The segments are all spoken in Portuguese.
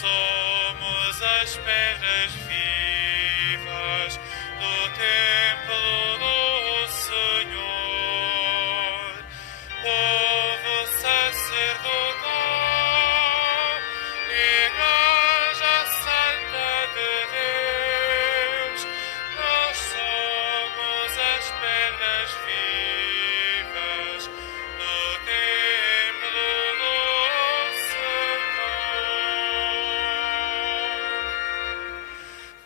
somos as pedras vivas do templo do Senhor, povo sacerdotal, Igreja Santa de Deus. Nós somos as pedras vivas do templo do Senhor.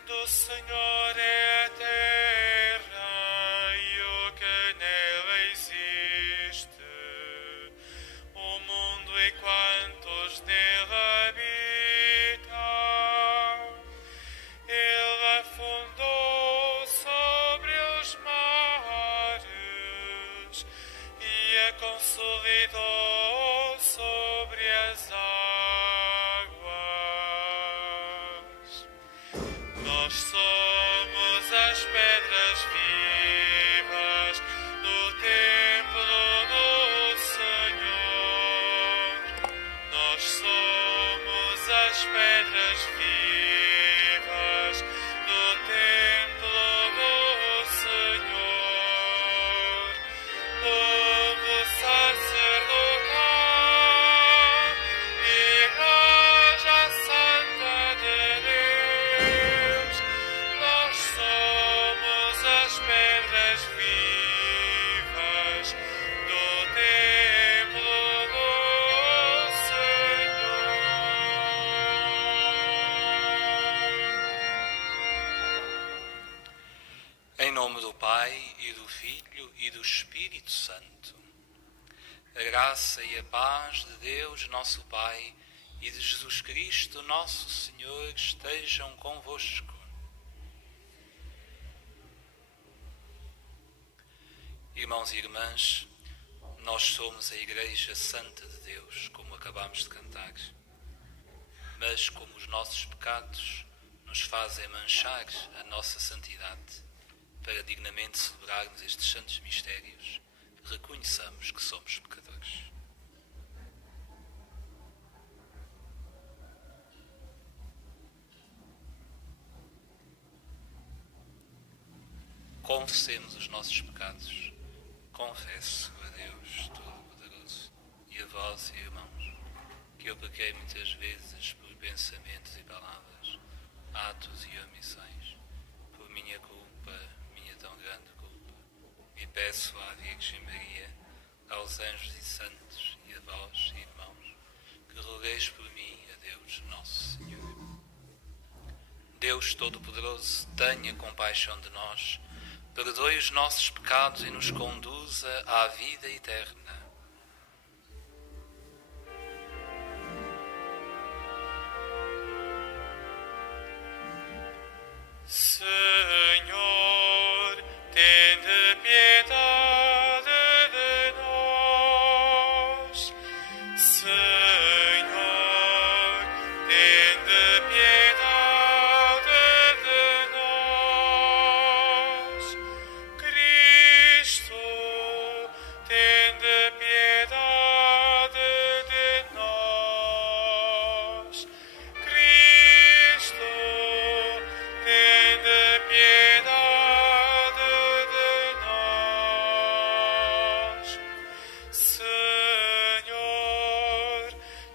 Do Senhor é a terra e o que nela existe, o mundo e quantos nele habitam. Ele afundou sobre os mares e a consolidou sobre as águas. Nós somos as pedras vivas do templo do Senhor. Nós somos as pedras vivas do templo do Senhor, povo sacerdotal, Igreja Santa de Deus. Nós somos as pedras vivas do templo do Senhor. Em nome do Pai, e do Filho, e do Espírito Santo. A graça e a paz de Deus, nosso Pai, e de Jesus Cristo, nosso Senhor, estejam convosco. Irmãos e irmãs, nós somos a Igreja Santa de Deus, como acabamos de cantar. Mas como os nossos pecados nos fazem manchar a nossa santidade, para dignamente celebrarmos estes santos mistérios, reconheçamos que somos pecadores. Confessemos os nossos pecados. Confesso a Deus Todo-Poderoso e a vós, irmãos, que eu pequei muitas vezes por pensamentos e palavras, atos e omissões, por minha culpa, minha tão grande culpa. E peço à Virgem Maria, aos anjos e santos e a vós, irmãos, que rogueis por mim a Deus Nosso Senhor. Deus Todo-Poderoso, tenha compaixão de nós, perdoe os nossos pecados e nos conduza à vida eterna. Senhor, tende piedade de nós. Senhor, tende piedade de nós. Cristo, tende piedade de nós. Cristo, tende piedade de nós. Senhor,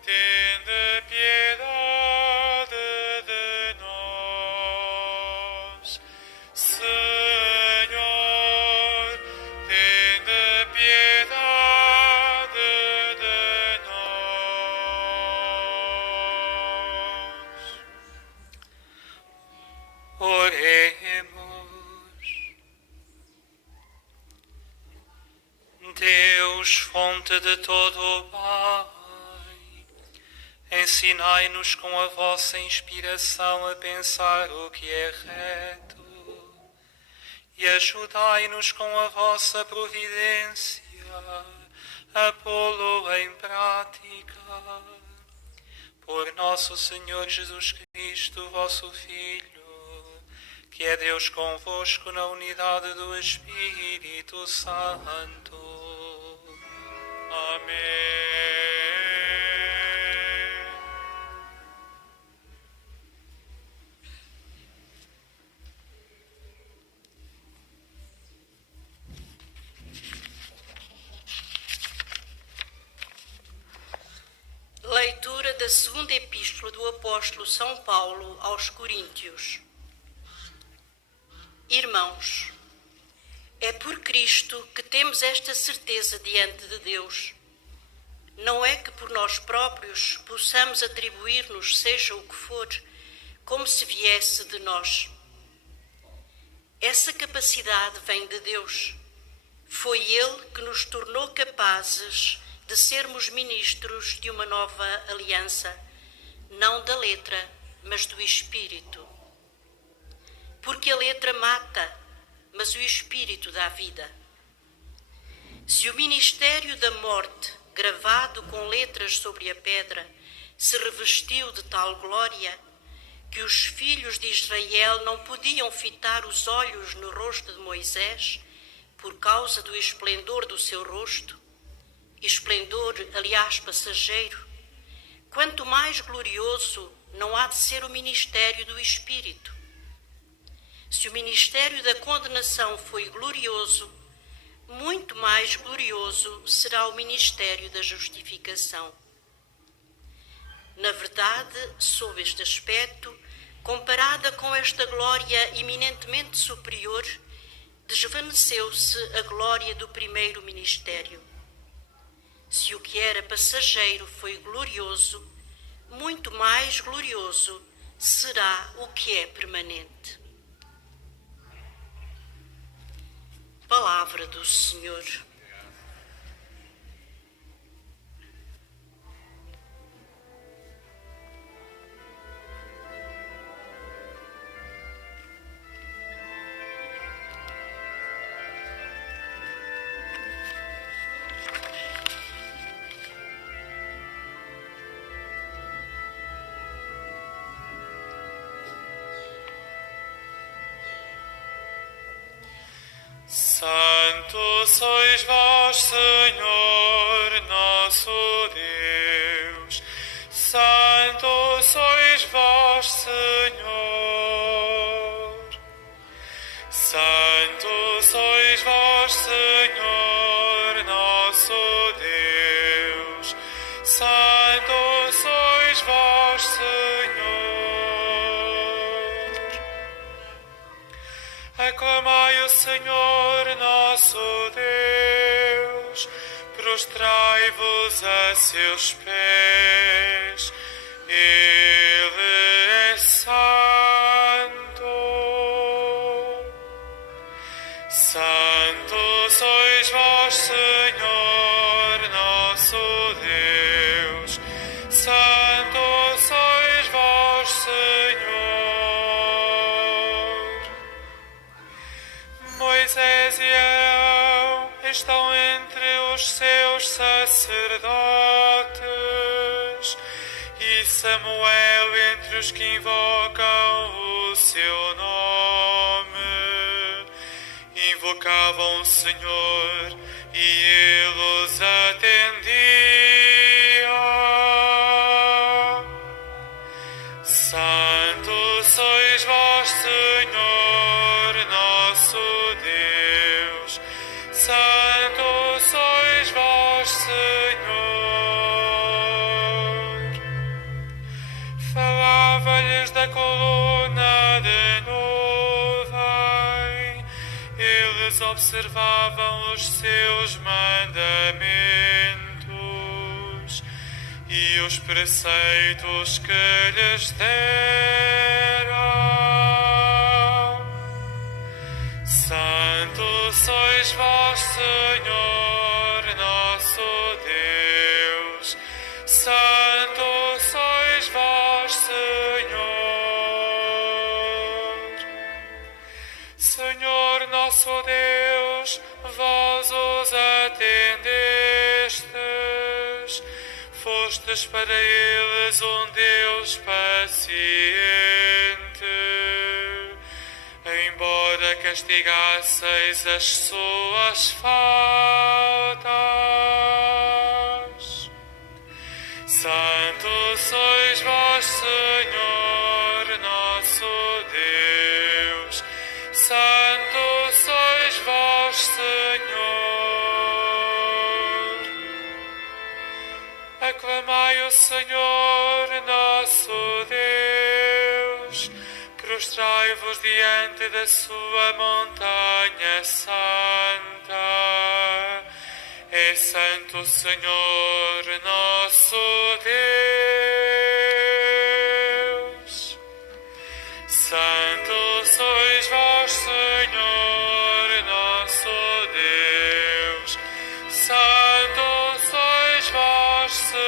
tende piedade de nós. Senhor, tende piedade de nós. Oremos. Deus, fonte de todo o Pai, ensinai-nos com a vossa inspiração a pensar o que é reto e ajudai-nos com a vossa providência a pô-lo em prática. Por nosso Senhor Jesus Cristo, vosso Filho, que é Deus convosco na unidade do Espírito Santo. Amém. da segunda epístola do apóstolo São Paulo aos Coríntios. Irmãos, é por Cristo que temos esta certeza diante de Deus. Não é que por nós próprios possamos atribuir-nos seja o que for, como se viesse de nós. Essa capacidade vem de Deus. Foi Ele que nos tornou capazes de sermos ministros de uma nova aliança, não da letra, mas do Espírito. Porque a letra mata, mas o Espírito dá vida. Se o ministério da morte, gravado com letras sobre a pedra, se revestiu de tal glória, que os filhos de Israel não podiam fitar os olhos no rosto de Moisés, por causa do esplendor do seu rosto, esplendor, aliás, passageiro, quanto mais glorioso não há de ser o ministério do Espírito. Se o ministério da condenação foi glorioso, muito mais glorioso será o ministério da justificação. Na verdade, sob este aspecto, comparada com esta glória eminentemente superior, desvaneceu-se a glória do primeiro ministério. Se o que era passageiro foi glorioso, muito mais glorioso será o que é permanente. Palavra do Senhor. Santo sois vós, Senhor, nosso Deus. Santo sois vós, Senhor. Santo sois vós, Senhor, nosso Deus. Santo sois vós, Senhor. Aclamai o Senhor, nosso Deus, prostrai-vos a seus pés, Ele é santo. Santo sois vós, Senhor, nosso Deus, santo sois vós, Senhor. Moisés e Arão estão entre os seus sacerdotes, e Samuel entre os que invocam o seu nome. Invocavam o Senhor e Ele os atendia. Santo sois vós, Senhor, nosso Deus. Santo sois vós, Senhor. Falava-lhes da coluna de nuvem, eles observavam os seus mandamentos e os preceitos que lhes deram. Santo sois vós, Senhor, nosso Deus. Santo sois vós, Senhor. Senhor nosso Deus, vós os atendestes, fostes para eles um Deus paciente, embora castigasseis as suas faltas. Santo sois vós, Senhor, nosso Deus. Santo sois vós, Senhor. Aclamai o Senhor nosso Deus, prostrai-vos diante da sua montanha santa. É santo o Senhor nosso Deus. Santo sois vós, Senhor nosso Deus. Santo sois vós, Senhor.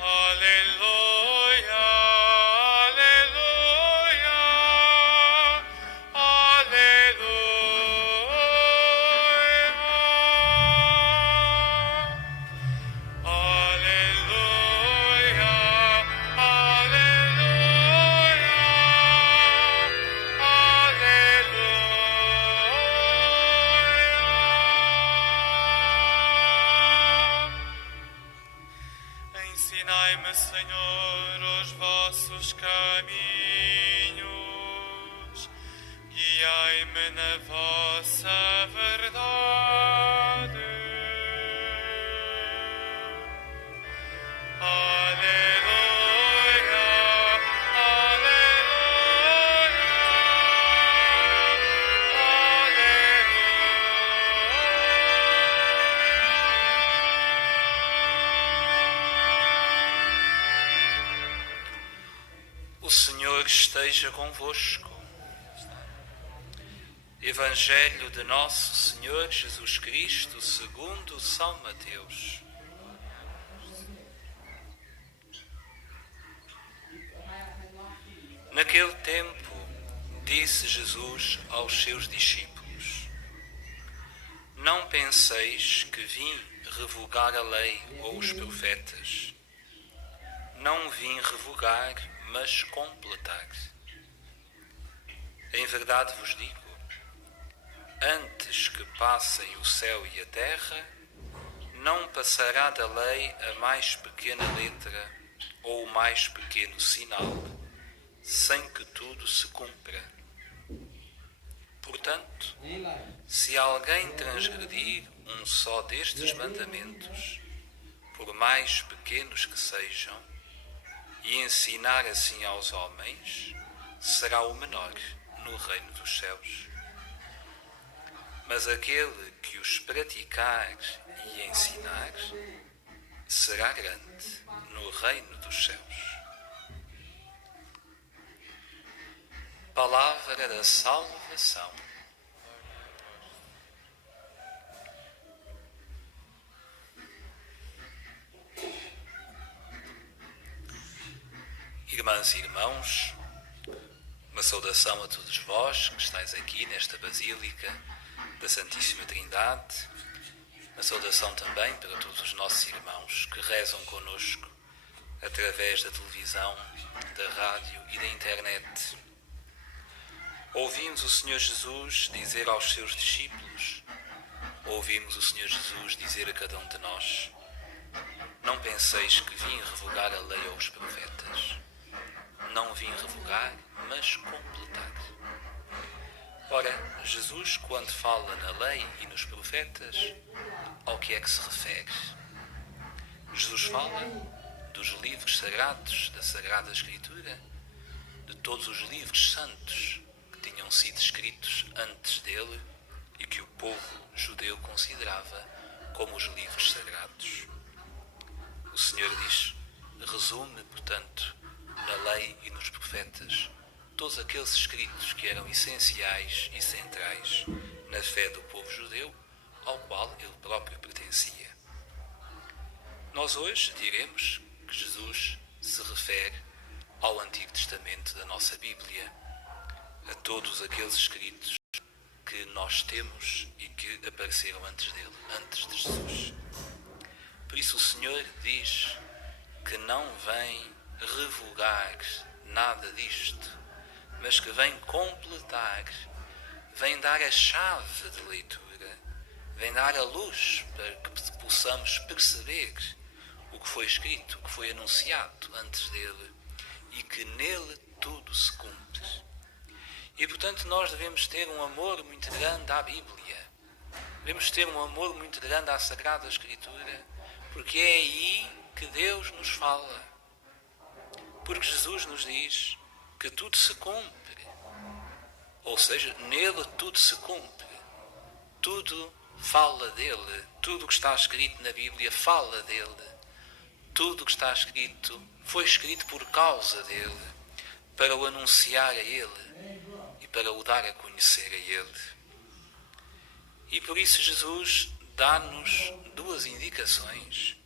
Aleluia, aleluia, aleluia. Aleluia, aleluia. Ensinai-me, Senhor, os vossos caminhos, guiai-me na vossa verdade. Aleluia, O Senhor esteja convosco. Evangelho de Nosso Senhor Jesus Cristo segundo São Mateus. Naquele tempo, disse Jesus aos seus discípulos: Não penseis que vim revogar a lei ou os profetas. Não vim revogar, mas completar. Em verdade vos digo, antes que passem o céu e a terra, não passará da lei a mais pequena letra ou o mais pequeno sinal, sem que tudo se cumpra. Portanto, se alguém transgredir um só destes mandamentos, por mais pequenos que sejam, e ensinar assim aos homens, será o menor no reino dos céus. Mas aquele que os praticar e ensinar, será grande no reino dos céus. Palavra da salvação. Irmãs e irmãos, uma saudação a todos vós que estáis aqui nesta Basílica da Santíssima Trindade, uma saudação também para todos os nossos irmãos que rezam connosco através da televisão, da rádio e da internet. Ouvimos o Senhor Jesus dizer aos seus discípulos, ouvimos o Senhor Jesus dizer a cada um de nós: não penseis que vim revogar a lei ou os profetas. Não vim revogar, mas completar. Ora, Jesus, quando fala na lei e nos profetas, ao que é que se refere? Jesus fala dos livros sagrados, da Sagrada Escritura, de todos os livros santos que tinham sido escritos antes dele e que o povo judeu considerava como os livros sagrados. O Senhor diz, resume, portanto, na lei e nos profetas, todos aqueles escritos que eram essenciais e centrais na fé do povo judeu, ao qual ele próprio pertencia. Nós hoje diremos que Jesus se refere ao Antigo Testamento da nossa Bíblia, a todos aqueles escritos que nós temos e que apareceram antes dele, antes de Jesus. Por isso o Senhor diz que não vem revogar nada disto, mas que vem completar, vem dar a chave de leitura, vem dar a luz para que possamos perceber o que foi escrito, o que foi anunciado antes dele e que nele tudo se cumpre. E portanto nós devemos ter um amor muito grande à Bíblia, devemos ter um amor muito grande à Sagrada Escritura, porque é aí que Deus nos fala, porque Jesus nos diz que tudo se cumpre, ou seja, nele tudo se cumpre, tudo fala dele, tudo o que está escrito na Bíblia fala dele, tudo o que está escrito foi escrito por causa dele, para o anunciar a ele e para o dar a conhecer a ele. E por isso Jesus dá-nos duas indicações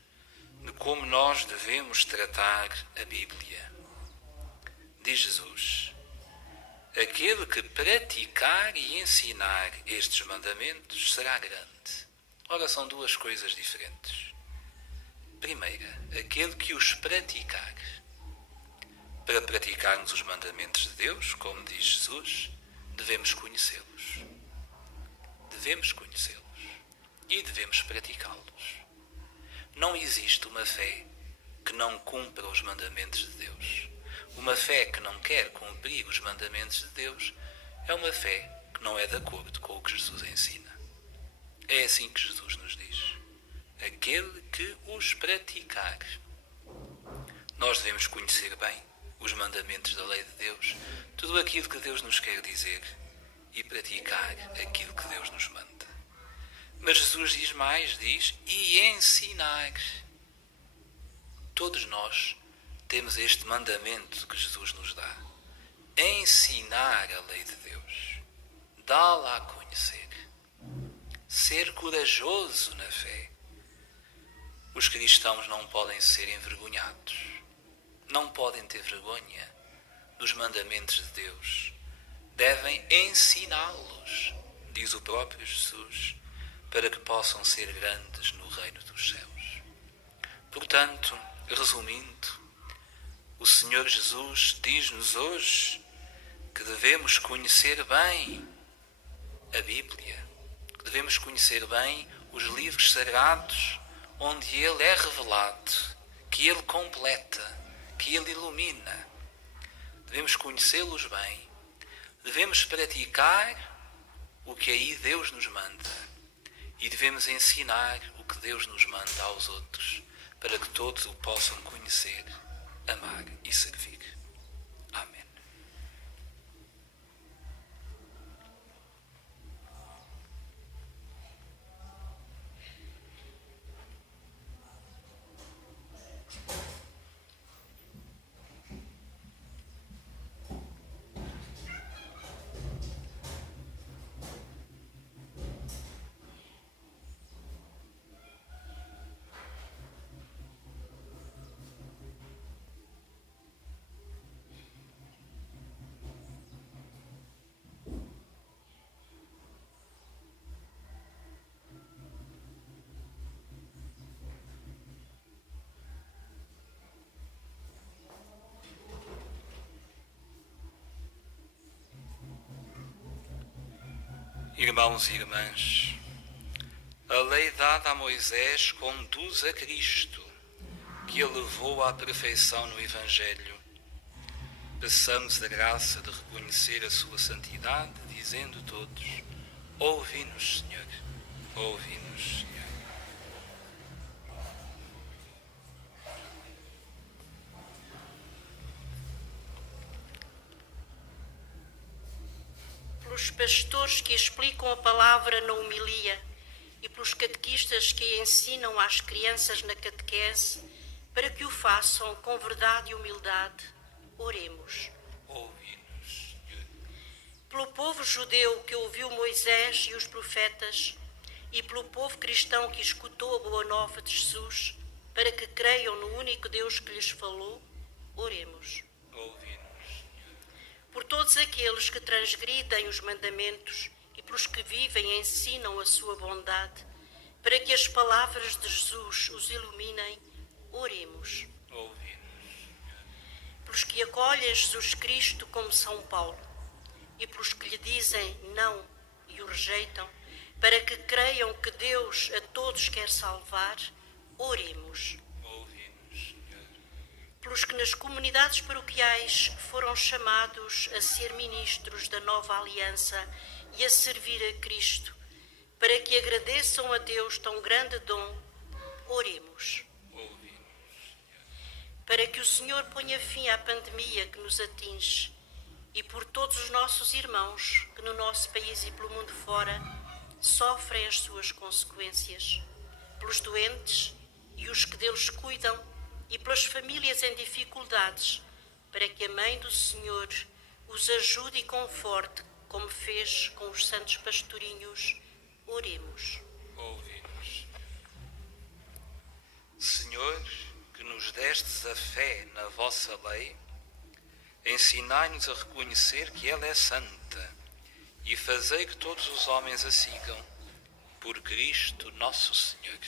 de como nós devemos tratar a Bíblia. Diz Jesus: aquele que praticar e ensinar estes mandamentos será grande. Ora, são duas coisas diferentes. Primeira, aquele que os praticar. Para praticarmos os mandamentos de Deus, como diz Jesus, devemos conhecê-los. Devemos conhecê-los e devemos praticá-los. Não existe uma fé que não cumpra os mandamentos de Deus. Uma fé que não quer cumprir os mandamentos de Deus é uma fé que não é de acordo com o que Jesus ensina. É assim que Jesus nos diz: aquele que os praticar. Nós devemos conhecer bem os mandamentos da lei de Deus, tudo aquilo que Deus nos quer dizer, e praticar aquilo que Deus nos manda. Mas Jesus diz mais, diz, e ensinar. Todos nós temos este mandamento que Jesus nos dá: ensinar a lei de Deus, dá-la a conhecer, ser corajoso na fé. Os cristãos não podem ser envergonhados, não podem ter vergonha dos mandamentos de Deus, devem ensiná-los, diz o próprio Jesus, para que possam ser grandes no reino dos céus. Portanto, resumindo, o Senhor Jesus diz-nos hoje que devemos conhecer bem a Bíblia, que devemos conhecer bem os livros sagrados onde Ele é revelado, que Ele completa, que Ele ilumina. Devemos conhecê-los bem, devemos praticar o que aí Deus nos manda e devemos ensinar o que Deus nos manda aos outros, para que todos o possam conhecer, amar e servir. Amém. Irmãos e irmãs, a lei dada a Moisés conduz a Cristo, que a levou à perfeição no Evangelho. Peçamos a graça de reconhecer a sua santidade, dizendo todos: ouvi-nos, Senhor, ouvi-nos, Senhor. Pelos pastores que explicam a palavra na homilia e pelos catequistas que a ensinam às crianças na catequese, para que o façam com verdade e humildade, oremos. Ouvi-nos, Senhor. Pelo povo judeu que ouviu Moisés e os profetas, e pelo povo cristão que escutou a boa nova de Jesus, para que creiam no único Deus que lhes falou, oremos. Por todos aqueles que transgridem os mandamentos e pelos que vivem e ensinam a sua bondade, para que as palavras de Jesus os iluminem, oremos. Ouvi-nos. pelos que acolhem Jesus Cristo como São Paulo, e pelos que lhe dizem não e o rejeitam, para que creiam que Deus a todos quer salvar, oremos. Ouve-nos, Senhor. Pelos que nas comunidades paroquiais foram chamados a ser ministros da nova aliança e a servir a Cristo, para que agradeçam a Deus tão grande dom, oremos. Para que o Senhor ponha fim à pandemia que nos atinge e por todos os nossos irmãos que no nosso país e pelo mundo fora sofrem as suas consequências, pelos doentes e os que deles cuidam e pelas famílias em dificuldades, para que a Mãe do Senhor os ajude e conforte, como fez com os santos pastorinhos, oremos. Ouve-nos. Senhor, que nos destes a fé na vossa lei, ensinai-nos a reconhecer que ela é santa e fazei que todos os homens a sigam, por Cristo nosso Senhor.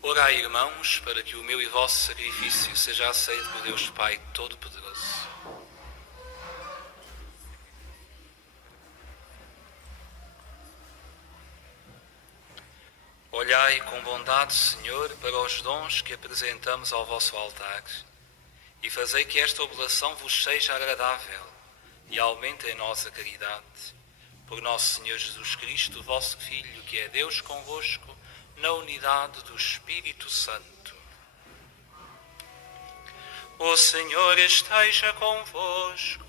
Orai, irmãos, para que o meu e vosso sacrifício seja aceito por Deus Pai Todo-Poderoso. Olhai com bondade, Senhor, para os dons que apresentamos ao vosso altar e fazei que esta oblação vos seja agradável e aumente em nós a caridade. Por nosso Senhor Jesus Cristo, vosso Filho, que é Deus convosco, na unidade do Espírito Santo. O Senhor esteja convosco.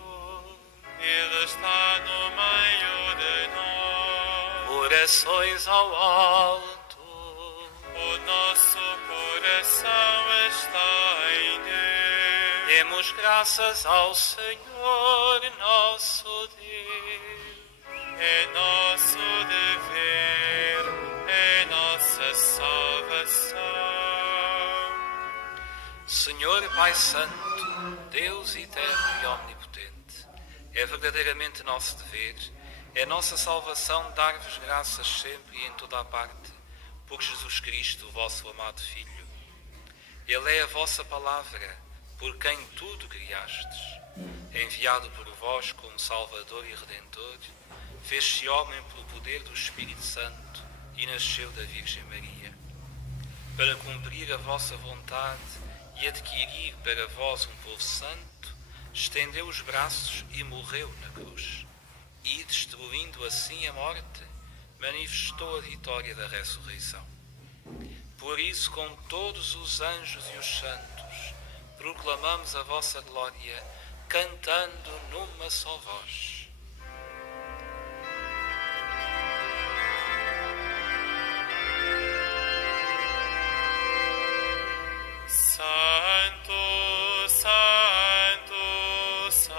Ele está no meio de nós. Orações ao alto. O nosso coração está em Deus. Demos graças ao Senhor, nosso Deus. É nosso dever, é nossa salvação. Senhor Pai Santo, Deus eterno e omnipotente, é verdadeiramente nosso dever, é nossa salvação dar-vos graças sempre e em toda a parte, por Jesus Cristo, o vosso amado Filho. Ele é a vossa palavra, por quem tudo criastes. Enviado por vós como Salvador e Redentor, fez-se homem pelo poder do Espírito Santo e nasceu da Virgem Maria. Para cumprir a vossa vontade e adquirir para vós um povo santo, estendeu os braços e morreu na cruz. E, destruindo assim a morte, manifestou a vitória da ressurreição. Por isso, com todos os anjos e os santos, proclamamos a vossa glória, cantando numa só voz. Santo, Santo, Santo,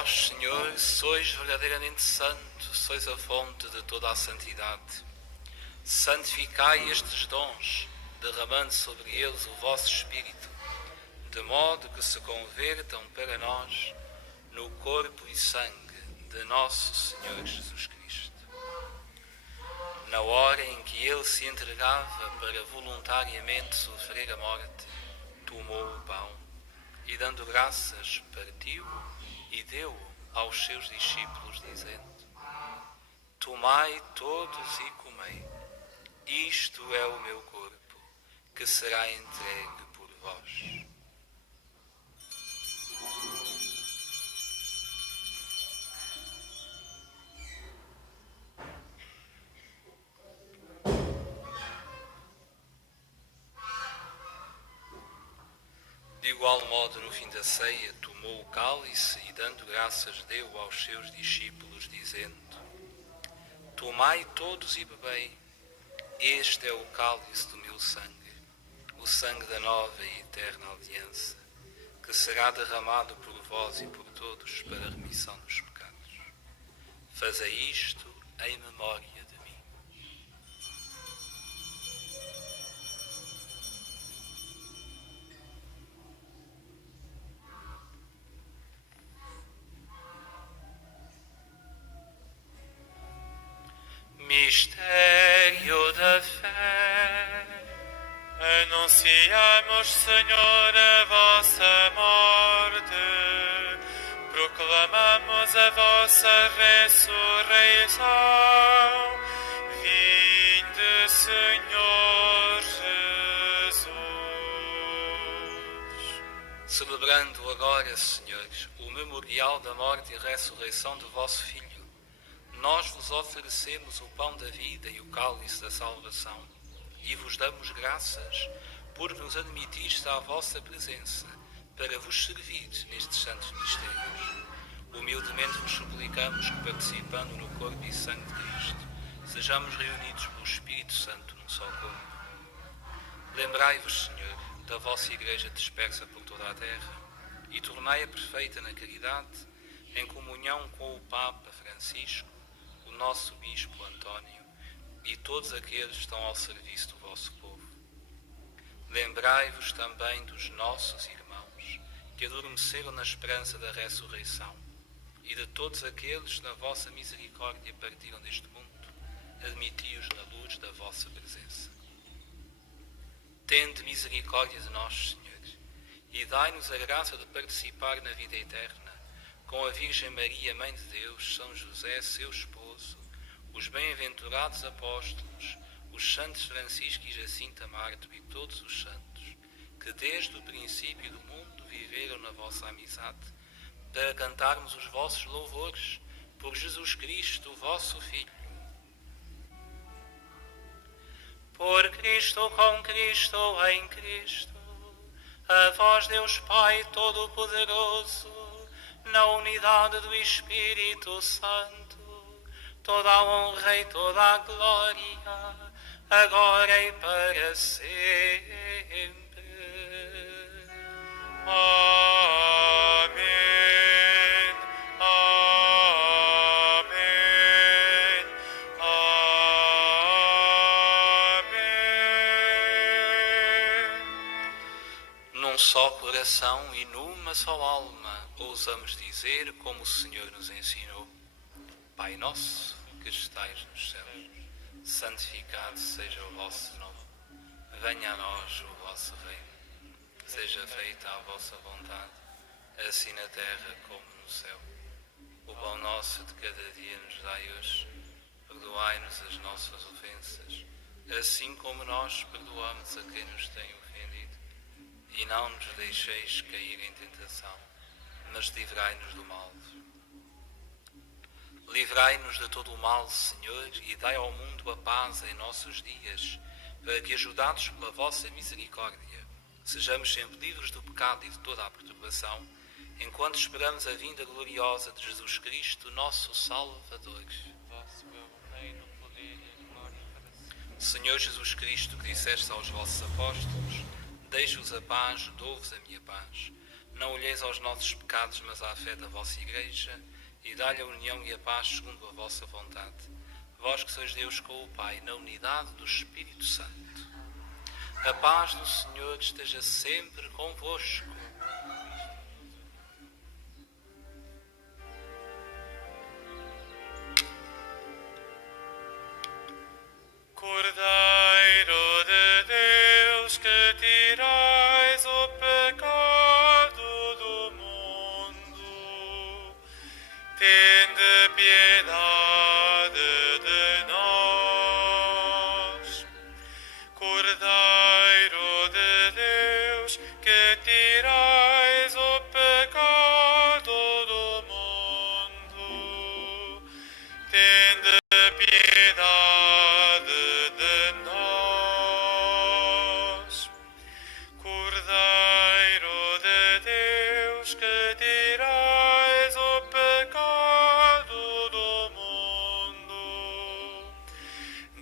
Vós, Senhor, sois verdadeiramente santo, sois a fonte de toda a santidade. Santificai estes dons, derramando sobre eles o vosso Espírito, de modo que se convertam para nós no corpo e sangue de nosso Senhor Jesus Cristo. Na hora em que ele se entregava para voluntariamente sofrer a morte, tomou o pão e, dando graças, partiu e deu-o aos seus discípulos, dizendo: Tomai todos e comei, isto é o meu corpo, que será entregue por vós. De igual modo, no fim da ceia, tomou o cálice e, dando graças, deu aos seus discípulos, dizendo: Tomai todos e bebei, este é o cálice do meu sangue, o sangue da nova e eterna aliança, que será derramado por vós e por todos para a remissão dos pecados. Fazei isto em memória de mim. Mistério da fé. Anunciamos, Senhor, a vossa morte, proclamamos a vossa ressurreição. Vinde, Senhor Jesus. Celebrando agora, senhores, o memorial da morte e ressurreição do vosso Filho, nós vos oferecemos o pão da vida e o cálice da salvação e vos damos graças porque nos admitiste à vossa presença para vos servir nestes santos mistérios. Humildemente vos suplicamos que, participando no corpo e sangue de Cristo, sejamos reunidos pelo Espírito Santo num só corpo. Lembrai-vos, Senhor, da vossa Igreja dispersa por toda a terra e tornai-a perfeita na caridade, em comunhão com o Papa Francisco, o nosso Bispo António e todos aqueles que estão ao serviço do vosso povo. Lembrai-vos também dos nossos irmãos que adormeceram na esperança da ressurreição e de todos aqueles que na vossa misericórdia partiram deste mundo, admiti-os na luz da vossa presença. Tende misericórdia de nós, Senhor, e dai-nos a graça de participar na vida eterna com a Virgem Maria, Mãe de Deus, São José, seu esposo, os bem-aventurados apóstolos, os santos Francisco e Jacinta Mártir e todos os santos, que desde o princípio do mundo viveram na vossa amizade, para cantarmos os vossos louvores por Jesus Cristo, vosso Filho. Por Cristo, com Cristo, em Cristo, a vós, Deus Pai Todo-Poderoso, na unidade do Espírito Santo, toda a honra e toda a glória, agora e para sempre. Amém. Amém. Amém. Num só coração e numa só alma, ousamos dizer como o Senhor nos ensinou: Pai nosso, que estais nos céus, santificado seja o vosso nome. Venha a nós o vosso reino. Seja feita a vossa vontade, assim na terra como no céu. O pão nosso de cada dia nos dai hoje. Perdoai-nos as nossas ofensas, assim como nós perdoamos a quem nos tem ofendido. E não nos deixeis cair em tentação, mas livrai-nos do mal. Livrai-nos de todo o mal, Senhor, e dai ao mundo a paz em nossos dias, para que, ajudados pela vossa misericórdia, sejamos sempre livres do pecado e de toda a perturbação, enquanto esperamos a vinda gloriosa de Jesus Cristo, nosso Salvador. Vosso é o reino, o poder e a glória para sempre. Senhor Jesus Cristo, que disseste aos vossos apóstolos: Deixo-vos a paz, dou-vos a minha paz. Não olheis aos nossos pecados, mas à fé da vossa Igreja, e dá-lhe a união e a paz segundo a vossa vontade. Vós que sois Deus com o Pai, na unidade do Espírito Santo. A paz do Senhor esteja sempre convosco. Cordeiro de Deus, que tirais o pecado do mundo, tende piedade de nós. Cordeiro de Deus, que tirais o pecado do mundo, tende piedade de nós. Cordeiro de Deus, que tirais o pecado do mundo,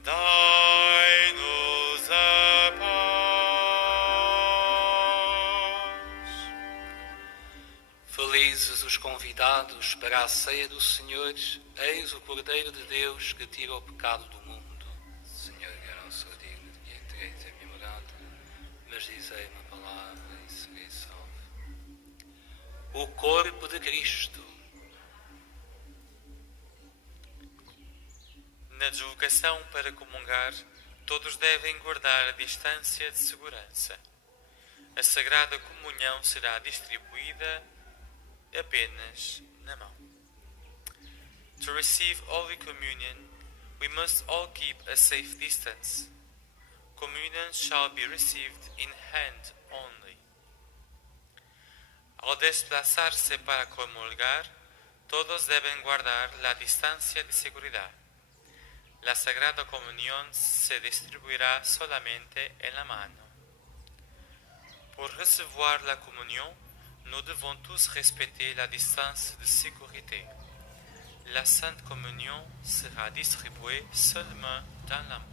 dai-nos a paz. Felizes os convidados para a ceia do Senhor, eis o Cordeiro de Deus que tira o pecado do mundo. Senhor, eu não sou digno de que entreis em minha morada, mas dizei uma palavra e serei salvo. O corpo de Cristo. Na deslocação para comungar, todos devem guardar a distância de segurança. A Sagrada Comunhão será distribuída apenas na mão. To receive Holy Communion, we must all keep a safe distance. Communion shall be received in hand only. Ao desplazarse para comulgar, todos deben guardar la distancia de seguridad. La Sagrada Comunión se distribuirá solamente en la mano. Pour recevoir la communion, nous devons tous respecter la distance de sécurité. La Sainte Communion sera distribuée seulement dans la main.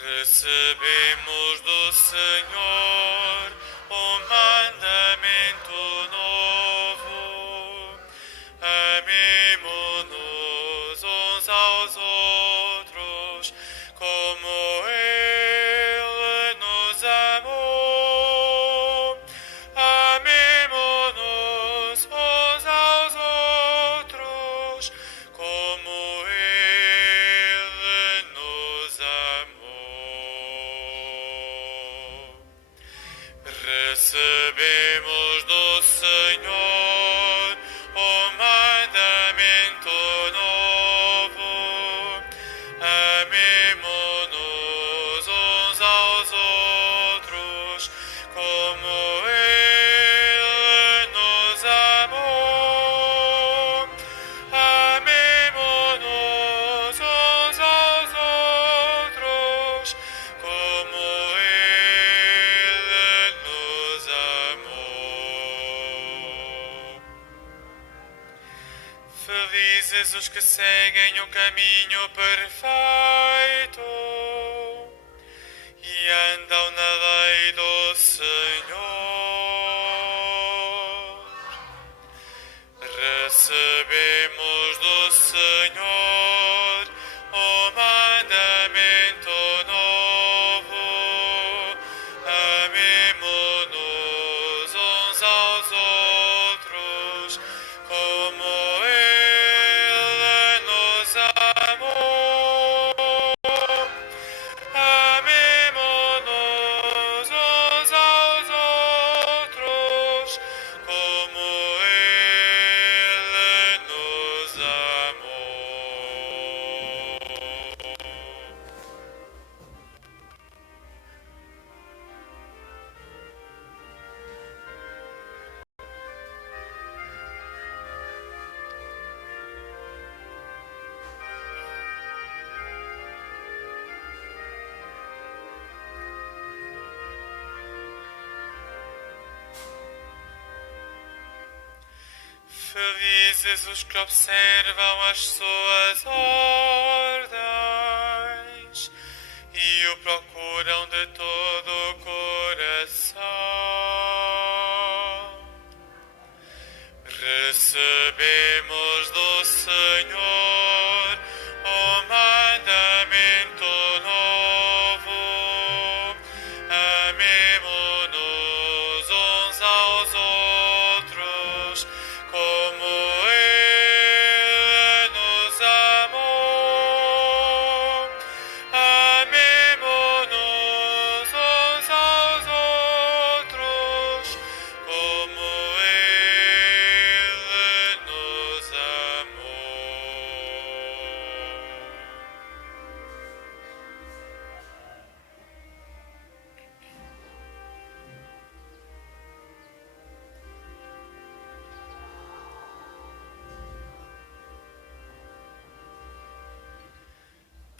Recebemos do Senhor um mandamento novo. Amemo-nos uns aos outros, como Ele nos amou. Amemo-nos uns aos outros, como Ele nos amou. Recebemos do Senhor um mandamento novo. Amemo-nos uns aos outros, como Ele nos amou. Amemo-nos uns aos outros, como Ele nos amou. Felizes os que seguem o caminho perfeito. andam na lei do Senhor. Recebemos do Senhor o mandamento novo. Amemo-nos uns aos outros como Ele nos amou. Amemo-nos uns aos outros como Ele nos amou. Felizes os que observam as suas ordens e o procuram de todo o coração. Recebemos do Senhor o mandamento novo. Amemo-nos uns aos outros como Ele nos amou. Amemo-nos uns aos outros como Ele nos amou.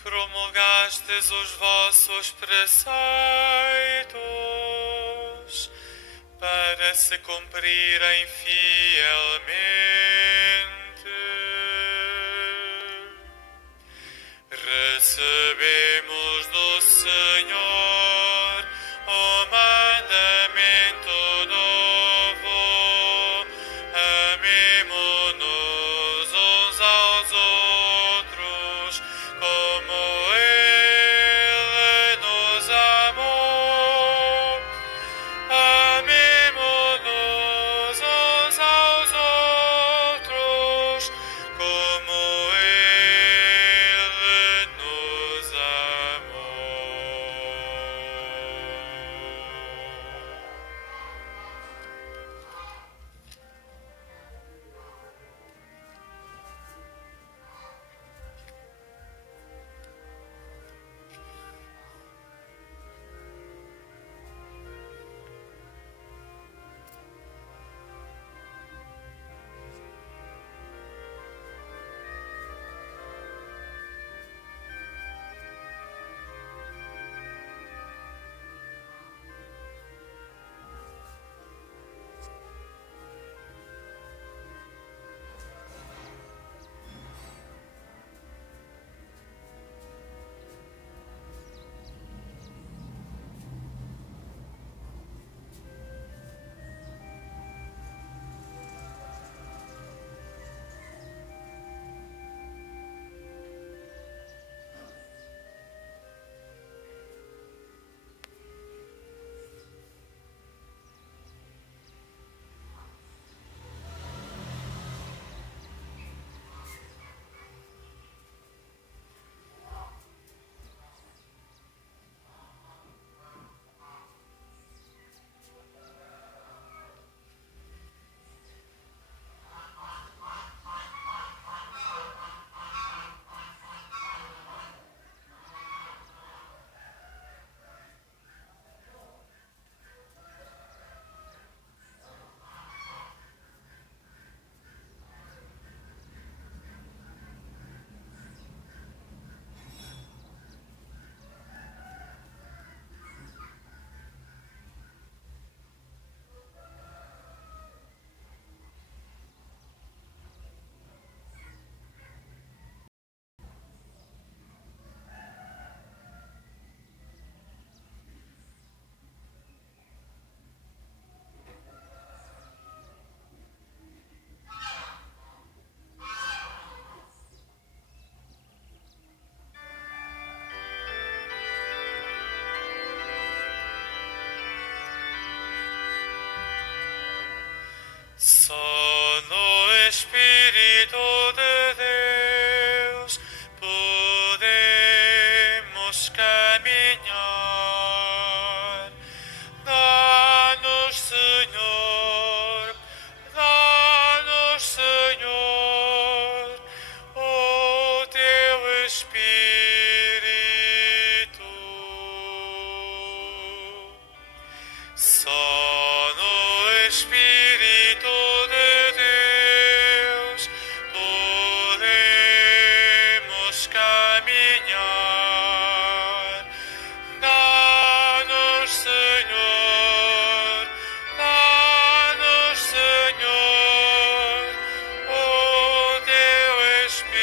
Promulgastes os vossos preceitos para se cumprirem fielmente. Recebemos do Senhor o mandamento novo. Amemo-nos uns aos outros como Ele nos amou. Amemo-nos uns aos outros Espírito de Deus, podemos caminhar. Dá-nos, Senhor, o teu Espírito.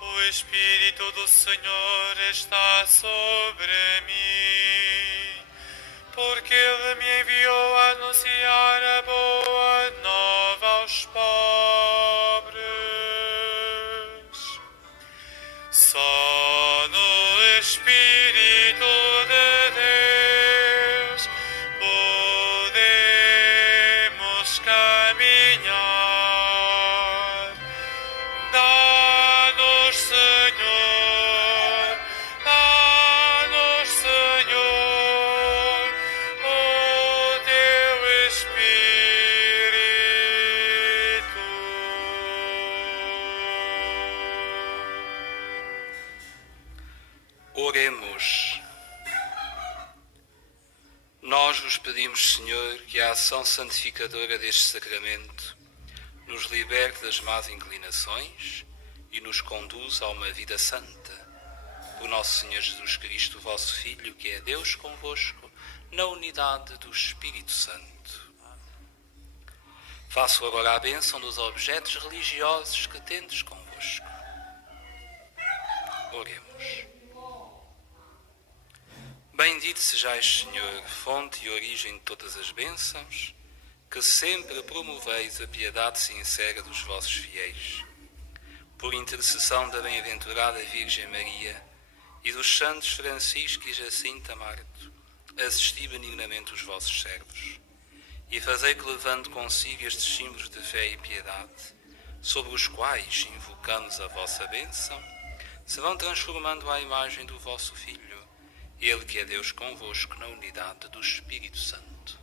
O Espírito do Senhor está sobre mim, porque Ele me enviou a anunciar a boa nova aos pobres. Só no Espírito de Deus podemos caminhar. Dá-nos, Senhor, o teu Espírito. Oremos. Nós vos pedimos, Senhor, que a ação santificadora deste sacramento nos liberte das más inclinações e nos conduza a uma vida santa. Por nosso Senhor Jesus Cristo, vosso Filho, que é Deus convosco, na unidade do Espírito Santo. Faço agora a bênção dos objetos religiosos que tendes convosco. Oremos. Bendito sejais, Senhor, fonte e origem de todas as bênçãos, que sempre promoveis a piedade sincera dos vossos fiéis. Por intercessão da bem-aventurada Virgem Maria e dos santos Francisco e Jacinta Marto, assisti benignamente os vossos servos, e fazei que, levando consigo estes símbolos de fé e piedade, sobre os quais invocamos a vossa bênção, se vão transformando à imagem do vosso Filho, Ele que é Deus convosco na unidade do Espírito Santo.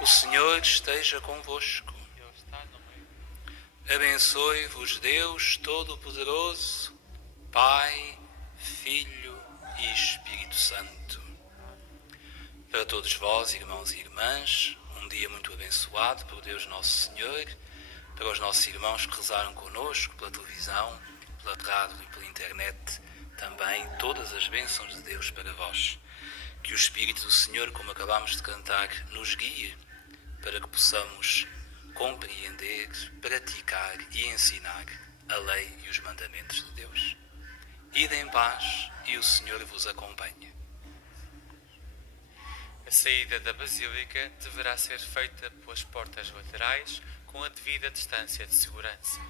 O Senhor esteja convosco. Abençoe-vos Deus Todo-Poderoso, Pai, Filho e Espírito Santo. Para todos vós, irmãos e irmãs, um dia muito abençoado por Deus Nosso Senhor, para os nossos irmãos que rezaram connosco pela televisão, pela rádio e pela internet, também todas as bênçãos de Deus para vós. Que o Espírito do Senhor, como acabámos de cantar, nos guie para que possamos compreender, praticar e ensinar a lei e os mandamentos de Deus. Ide em paz e o Senhor vos acompanhe. A saída da Basílica deverá ser feita pelas portas laterais com a devida distância de segurança.